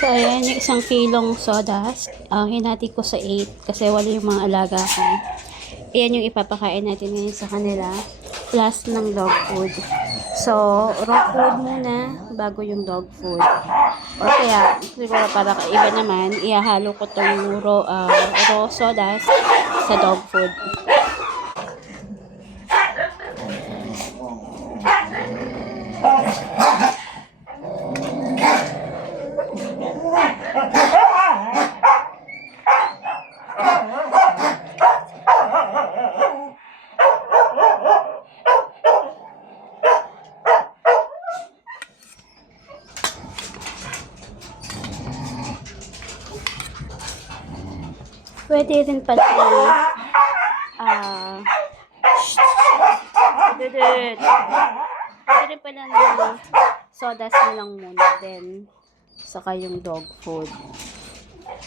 So, ayan yung isang kilong sodas. Hinati ko sa 8 kasi wala yung mga alaga ko. Ayan yung ipapakain natin ngayon sa kanila. Plus ng dog food. So, raw food muna bago yung dog food. O kaya, siguro para iba naman, ihahalo ko tong raw sodas sa dog food. Pwede rin pala pwede rin pala ng sodas na lang muna then saka yung dog food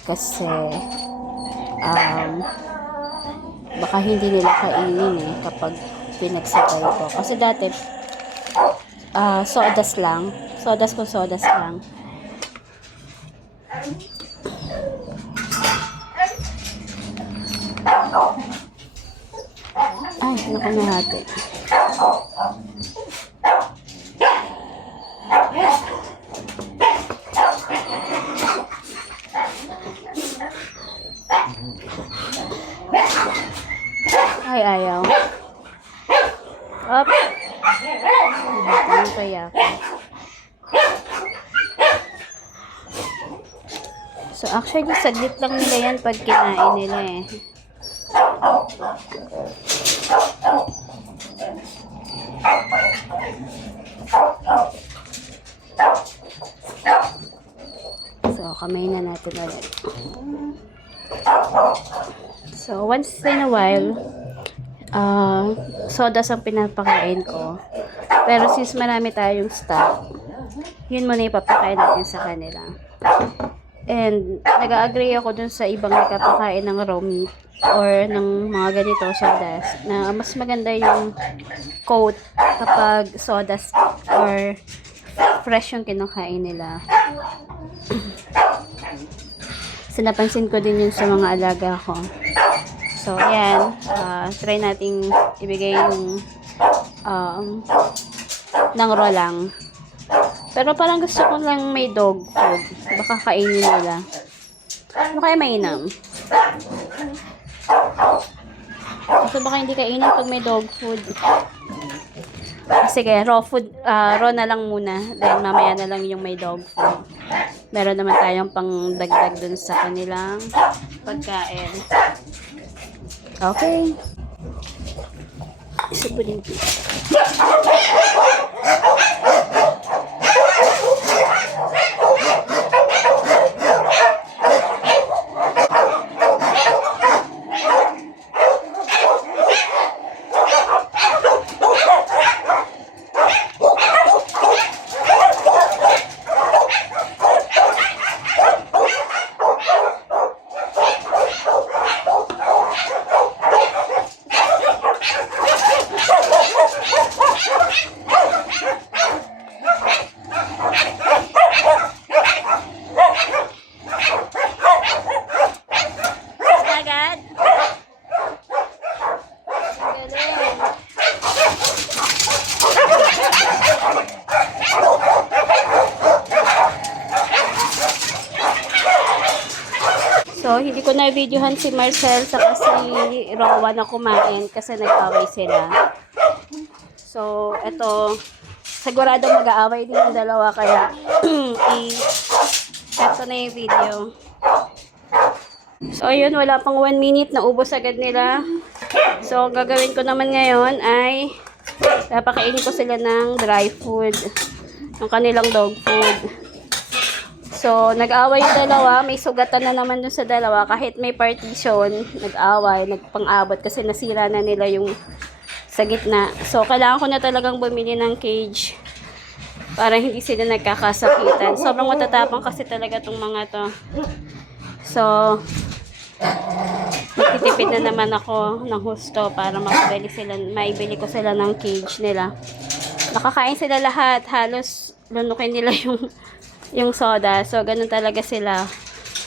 kasi baka hindi nila kainin kapag pinagsabay ko kasi dati sodas lang ay, naku na hati. Ay, ayaw. Up. Ano kaya ako? So, actually, saglit lang nila yan pag kinain nila eh. So, kamay na natin ulit. So, once in a while, sodas ang pinapakain ko. Pero since marami tayong stock, yun muna ipapakain natin sa kanila. And, nag-agree ako dun sa ibang nagpapakain ng raw meat or ng mga ganito sodas na mas maganda yung coat kapag sodas or fresh yung kinakain nila. So, napansin ko din yun sa mga alaga ko. So, ayan. Try nating ibigay yung ng raw lang. Pero parang gusto ko lang may dog food. Baka kainin nila. Ano kaya mainam? Kasi baka hindi kainin pag may dog food. Sige, raw food, raw na lang muna. Then mamaya na lang yung may dog food. Meron naman tayong pang dagdag dun sa kanilang pagkain. Okay. Isa po din po. So, hindi ko na-videohan si Marcel sa si Rowan na kumain kasi nag-away sila. So, eto, sigurado mag-aaway din yung dalawa kaya eto na yung video. So, ayun, wala pang 1 minute na ubos agad nila. So, ang gagawin ko naman ngayon ay papakainin ko sila ng dry food, ng kanilang dog food. So, nag-away yung dalawa. May sugatan na naman dun sa dalawa. Kahit may partition, nag-away, nagpang-abot kasi nasira na nila yung sa gitna. So, kailangan ko na talagang bumili ng cage para hindi sila nagkakasakitan. Sobrang matatapang kasi talaga tong mga to. So, magtitipid na naman ako ng husto para maibili ko sila ng cage nila. Nakakain sila lahat. Halos lunukin nila yung yung soda. So, ganun talaga sila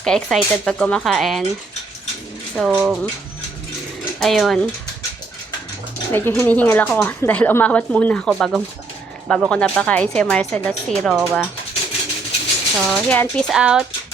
ka-excited pag kumakain. So, ayun. Medyo hinihingal ako dahil umawat muna ako bago ko napakain si Marcel at si Rowa. So, yan. Peace out.